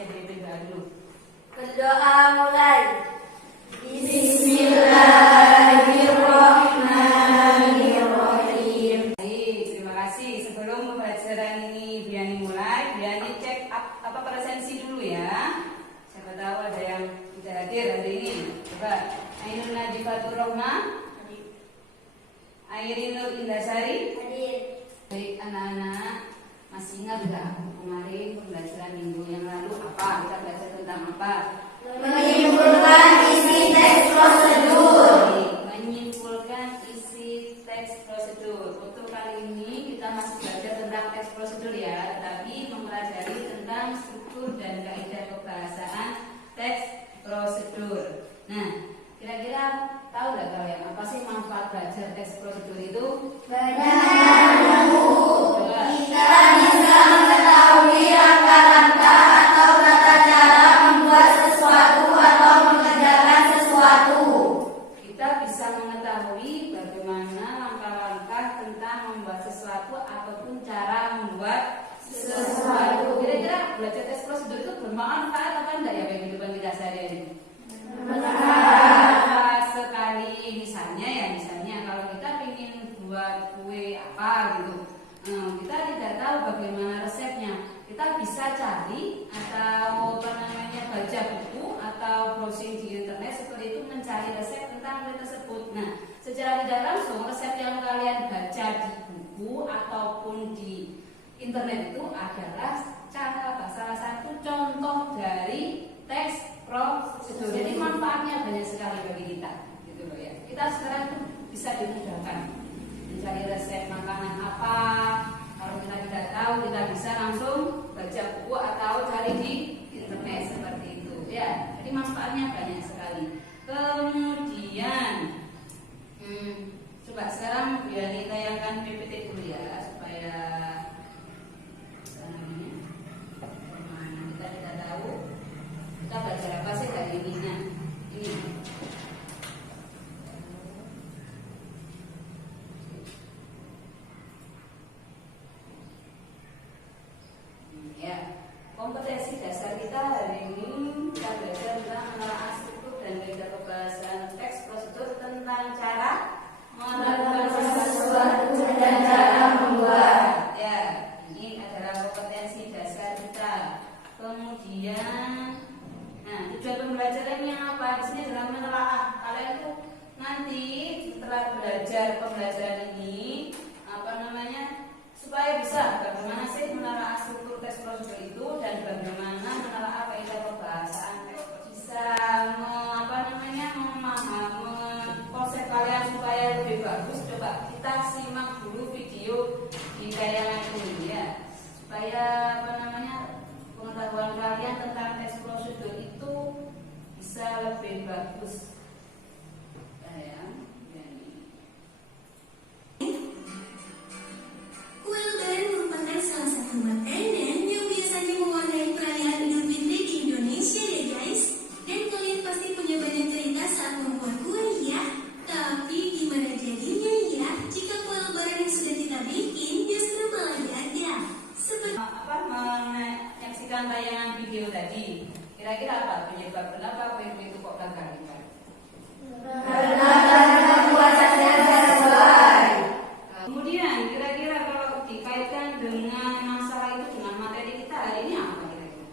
masih ada berdoa dulu. Berdoa mulai. Bismillahirrahmanirrahim. Baik, terima kasih. Sebelum pembelajaran ini Biani mulai, Biani cek apa presensi dulu ya. Siapa tahu ada yang tidak hadir hari ini. Coba. Ainul Najifatur Rohmah. Airinul Indasari. Hadir. Baik anak-anak, masih ingat nggak kemarin pembelajaran minggu yang lalu apa? Kita belajar tentang apa? Menyimpulkan isi teks prosedur. Menyimpulkan isi teks prosedur. Untuk kali ini kita masih belajar tentang teks prosedur ya, tetapi mempelajari tentang struktur dan kaidah kebahasaan teks prosedur. Nah, kira-kira tahu nggak kalian apa sih manfaat belajar teks prosedur itu? Banyak Bu. Kita bisa mengetahui langkah-langkah atau tata cara membuat sesuatu atau mengerjakan sesuatu. Kita bisa mengetahui bagaimana langkah-langkah tentang membuat sesuatu ataupun cara membuat sesuatu. Kira-kira belajar teks prosedur itu bermanfaat apa enggak ya bagi kehidupan kita sehari-hari? Bermanfaat sekali. Misalnya kalau kita ingin buat kue apa gitu, kita tidak tahu bagaimana resepnya. Kita bisa cari atau baca buku atau browsing di internet seperti itu, mencari resep tentang kue tersebut. Nah, secara tidak langsung resep yang kalian baca di buku ataupun di internet itu adalah salah satu contoh dari teks prosedur. Jadi manfaatnya banyak sekali bagi kita, gitu loh ya. Kita sekarang itu bisa dimudahkan mencari resep makanan apa. Kalau kita tidak tahu, kita bisa langsung baca buku atau cari di internet seperti itu ya. Jadi manfaatnya banyak sekali. Kemudian coba sekarang Biani tayangkan PPT dulu ya, supaya kita tidak tahu kita belajar apa sih hari ini. Nah, ini ya, kompetensi dasar kita hari ini kita belajar tentang menelaah struktur dan kaidah kebahasaan teks prosedur tentang cara melakukan sesuatu dan cara membuat. Ya, ini adalah kompetensi dasar kita. Kemudian, nah tujuan pembelajarannya apa? Di sini adalah menelaah. Kalian tuh nanti setelah belajar pembelajaran ini supaya bisa bagaimana sih menelaah struktur teks prosedur itu dan bagaimana menelaah kaidah kebahasaan teks prosedur. Bisa memahami konsep kalian supaya lebih bagus. Coba kita simak dulu video di tayangan ini ya, supaya pengetahuan kalian tentang teks prosedur itu bisa lebih bagus. Kue lebaran merupakan salah satu makanan yang biasanya mewarnai perayaan Idul Fitri di Indonesia ya guys. Dan kalian pasti punya banyak cerita saat membuat kue ya. Tapi gimana jadinya ya jika kue lebaran yang sudah kita bikin justru malah gagal? Menyaksikan tayangan video tadi, kira-kira apa penyebab kenapa kue itu kok gagal? Karena buatannya tidak sesuai. Kemudian kira-kira kalau dikaitkan dengan masalah itu dengan materi kita hari ini apa kira-kira?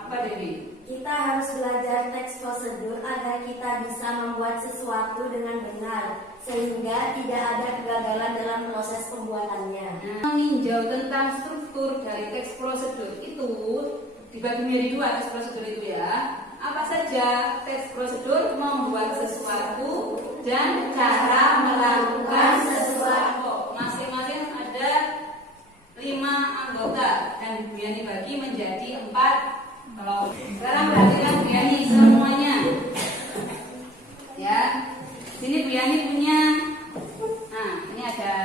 Apa Dewi? Kita harus belajar teks prosedur agar kita bisa membuat sesuatu dengan benar, sehingga tidak ada kegagalan dalam proses pembuatannya. Meninjau tentang struktur dari teks prosedur itu dibagi menjadi dua teks prosedur itu ya. Apa saja teks prosedur? Membuat sesuatu dan cara melakukan sesuatu. Masing-masing ada 5 anggota dan Bu Yani bagi menjadi 4 kelompok. Sekarang perhatikan Bu Yani semuanya. Ya, sini Bu Yani punya. Nah, ini ada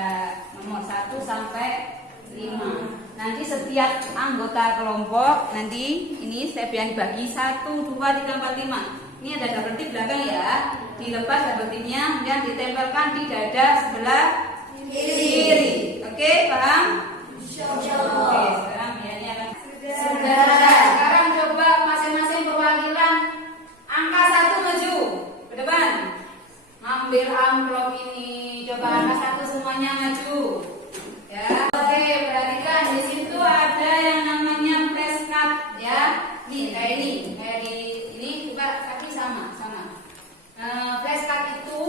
nomor 1 sampai 5. Nanti setiap anggota kelompok nanti ini saya bagi 1, 2, 3, 4, 5. Ini ada double tip belakang ya. Dilepas double tipnya, kemudian ditempelkan di dada sebelah kiri. Oke, paham? Oke, sekarang Biani akan. Sekarang mengambil amplop ini. Coba angka 1 semuanya maju. Ya, oke, perhatikan di situ ada yang namanya flashcard ya. Nih, kayak ini juga kaki sama. Flashcard itu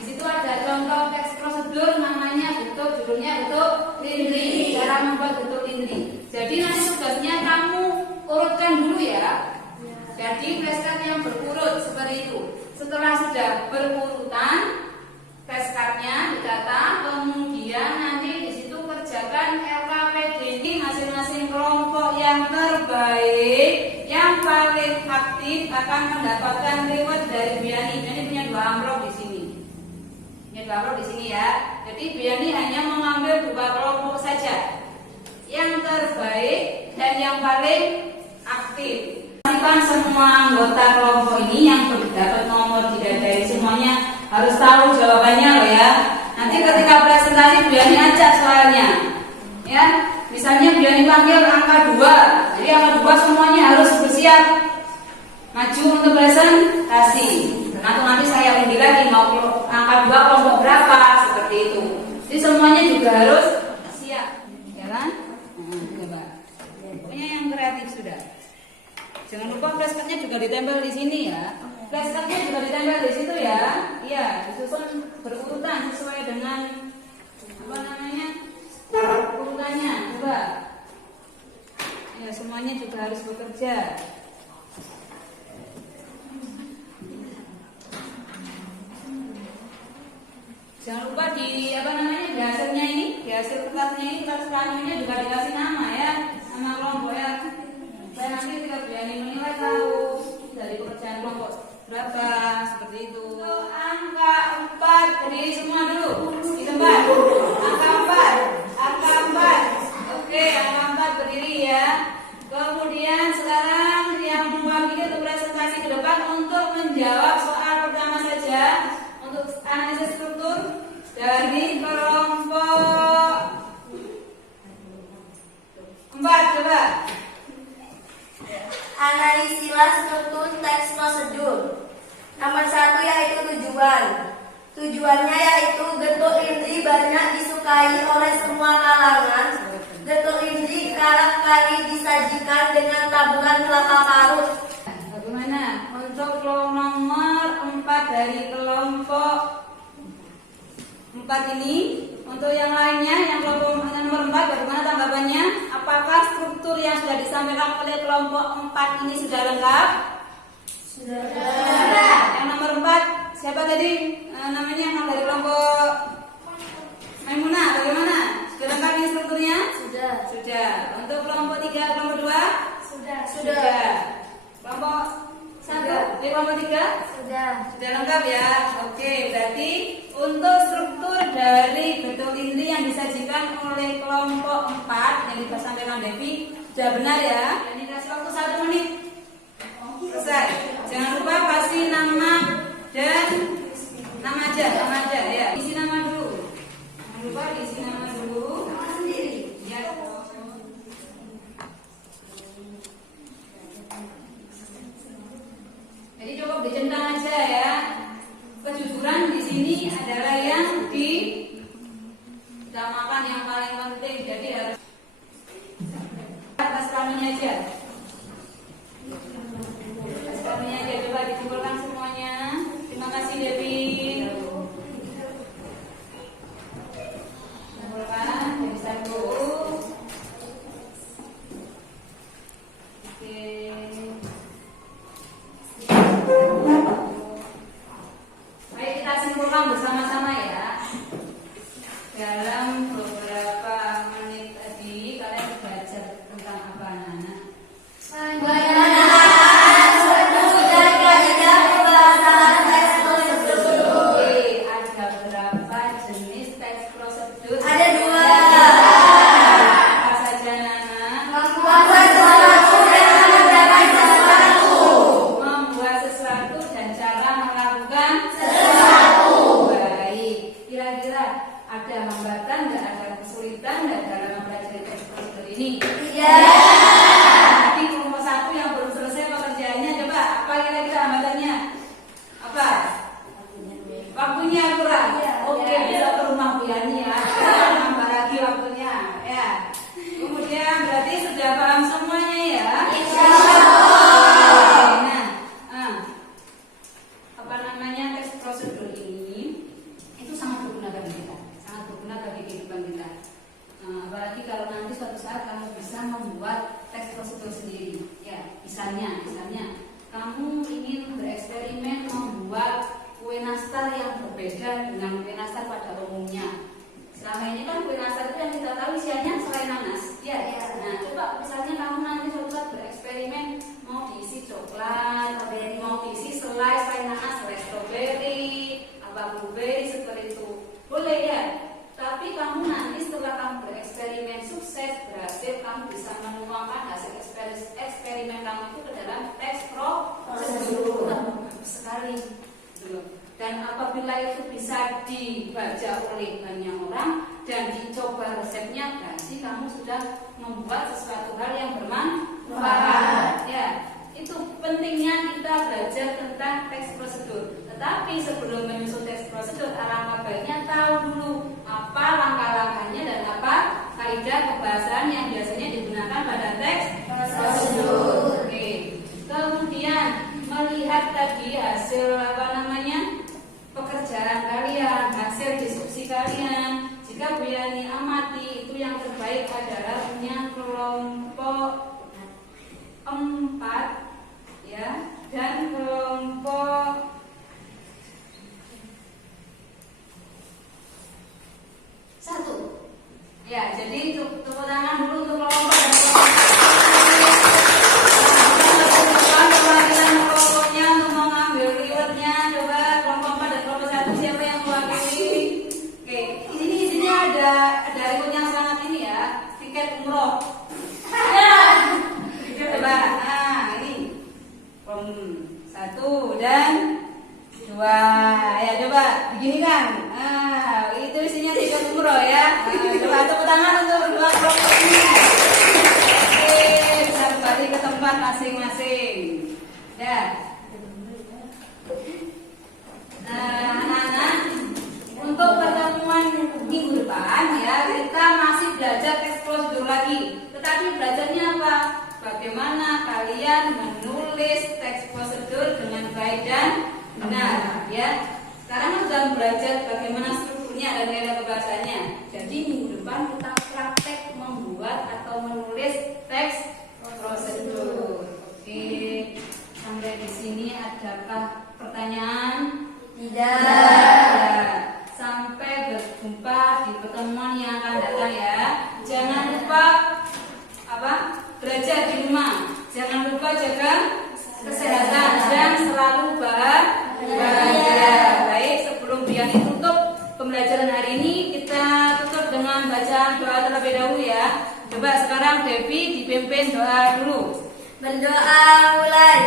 di situ ada contoh teks prosedur namanya judulnya bentuk lindri, cara membuat bentuk lindri. Jadi nanti tugasnya kamu urutkan dulu ya. Jadi flashcard yang berurut seperti itu. Setelah sudah berurutan, flashcardnya didata, kemudian nanti di situ kerjakan LKPD ini masing-masing kelompok yang terbaik, yang paling aktif akan mendapatkan reward dari Biani. Biani punya 2 amplop di sini. Punya 2 amplop di sini ya. Jadi Biani hanya mengambil 2 kelompok saja, yang terbaik dan yang paling aktif. Pastikan semua anggota kelompok ini yang dapat nomor tidak dari semuanya harus tahu jawabannya loh ya. Nanti ketika presentasi Biani ajak soalnya ya. Misalnya Biani panggil angka 2, jadi angka 2 semuanya harus bersiap maju untuk presentasi. Nanti saya undi lagi mau angka 2 kelompok berapa, seperti itu. Jadi semuanya juga harus siap, ya kan? Coba. Pokoknya yang kreatif sudah. Jangan lupa flashcardnya juga ditempel di sini ya. Flashcardnya juga ditempel di situ ya. Iya, disusun berurutan sesuai dengan apa namanya urutannya. Coba. Ya, semuanya juga harus bekerja. Jangan lupa di apa namanya di hasilnya ini, di hasil kertasnya ini, kertas kamunya juga dikasih nama ya, nama kelompok ya. Saya nanti ketika Biani menilai tahu dari pekerjaan kelompok berapa, seperti itu. Angka 4, jadi semua dulu di tempat. Angka 4. Oke, angka 4 berdiri ya. Kemudian sekarang yang mewakili untuk presentasi ke depan untuk menjawab soal pertama saja untuk analisis struktur dari kelompok 4. Coba. Analisilah struktur teks prosedur. Nomor 1 yaitu tujuan. Tujuannya yaitu bentuk lindri banyak disukai oleh semua kalangan. Bentuk lindri kerap kali disajikan dengan taburan kelapa parut. Bagaimana untuk nomor 4 dari kelompok 4 ini? Untuk yang lainnya, yang kelompok nomor 4, bagaimana tanggapannya? Apakah struktur yang sudah disampaikan oleh kelompok 4 ini sudah lengkap? Sudah. Yang nomor 4, siapa tadi namanya yang dari kelompok Maimunah? Bagaimana? Sudah lengkap ini strukturnya? Sudah. Untuk kelompok 3, kelompok 2? Sudah. Kelompok 1, kelompok 3? Sudah lengkap ya? Oke, berarti untuk struktur dari bentuk lindri yang disajikan oleh kelompok 4 yang disampaikan Devi sudah benar ya? Ini kasih waktu 1 menit. Selesai. Jangan lupa kasih nama dan nama aja ya. Isi nama dulu. Jangan lupa isi nama dulu. Nama sendiri. Ya. Jadi cukup dicentang aja ya. Kejujuran di sini adalah yang diutamakan, yang paling penting. Jadi harus atas kaminya aja. Atas kaminya aja. Coba dikumpulkan semuanya. Terima kasih Devi. Kumpulkan jadi 1. Oke. Baik, kita simpulkan bersama-sama ya. Dalam beberapa menit tadi kalian belajar tentang apa, anak-anak? Oke, ada berapa jenis teks prosedur? Ada 2. Apa saja, anak? Membuat sesuatu dan cara melakukan sesuatu. Baik. Kira-kira ada hambatan nggak? Waktunya kurang. Iya, Oke, iya. bisa ke rumah Bu Yani ya. Nambah lagi waktunya. Ya. Kemudian berarti sudah paham semuanya ya. Nah, apa namanya teks prosedur ini itu sangat berguna bagi kita, sangat berguna bagi kehidupan kita. Apalagi kalau nanti suatu saat kamu bisa membuat teks prosedur sendiri. Ya, misalnya kamu ingin bereksperimen membuat kue nastar yang berbeda dengan kue nastar pada umumnya. Selama ini kan kue nastar itu yang kita tahu isiannya selain nanas. Ya. Nah, coba misalnya kamu nanti suatu saat bereksperimen mau diisi coklat, mau diisi selai selain nanas, selai stroberi, apa blueberry seperti itu. Boleh ya. Tapi kamu nanti setelah kamu bereksperimen sukses, berhasil, kamu bisa menuangkan hasil eksperimen kamu itu ke dalam teks prosedur. Bagus sekali. Dan apabila itu bisa dibaca oleh banyak orang dan dicoba resepnya, berarti kamu sudah membuat sesuatu hal yang bermanfaat. Ya, itu pentingnya kita belajar tentang teks prosedur. Tetapi sebelum menyusun teks prosedur, alangkah baiknya tahu dulu apa langkah-langkahnya dan apa kaidah kebahasaan yang biasanya digunakan pada teks prosedur. Oke. Kemudian melihat tadi hasil pekerjaan kalian, hasil diskusi kalian. Jika Bu Yani amati itu yang terbaik adalah punya kelompok 4 ya, dan kelompok 1. Ya, jadi tepuk tangan dulu untuk kelompok dan kelompoknya untuk mengambil rewardnya. Coba kelompok 4 dan kelompok 1 siapa yang mewakili? Oke, di sini ada reward yang sangat ini ya, tiket umroh. Coba, ini 1 dan 2. Ya coba begini kan. Itu isinya tiket umroh ya. Coba tepuk tangan untuk dua kelompok ini. Oke, bisa kembali ke tempat masing-masing. Ya. Anak-anak, untuk pertemuan minggu depan ya kita masih belajar teks prosedur lagi. Tetapi belajarnya apa? Bagaimana kalian menulis teks prosedur dengan baik dan benar ya. Sekarang sudah belajar bagaimana strukturnya dan kaidah kebahasaannya. Jadi minggu depan kita praktek membuat atau menulis teks prosedur. Oke, sampai di sini adakah pertanyaan? Tidak. Ya. Sampai berjumpa di pertemuan yang akan datang ya. Jangan lupa belajar di rumah. Jangan lupa jaga kesehatan dan selalu bahagia. Baik, sebelum Bian tutup pembelajaran hari ini, kita tutup dengan bacaan doa terlebih dahulu ya. Coba sekarang Devi dipimpin doa dulu. Berdoa mulai.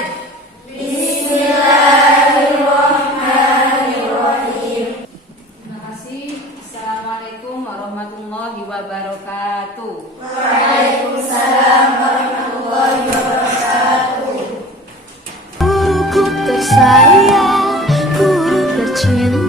Bismillahirrahmanirrahim. Terima kasih. Assalamualaikum warahmatullahi wabarakatuh. Waalaikumsalam warahmatullahi wabarakatuh. Guruku tersayang, guru tercinta.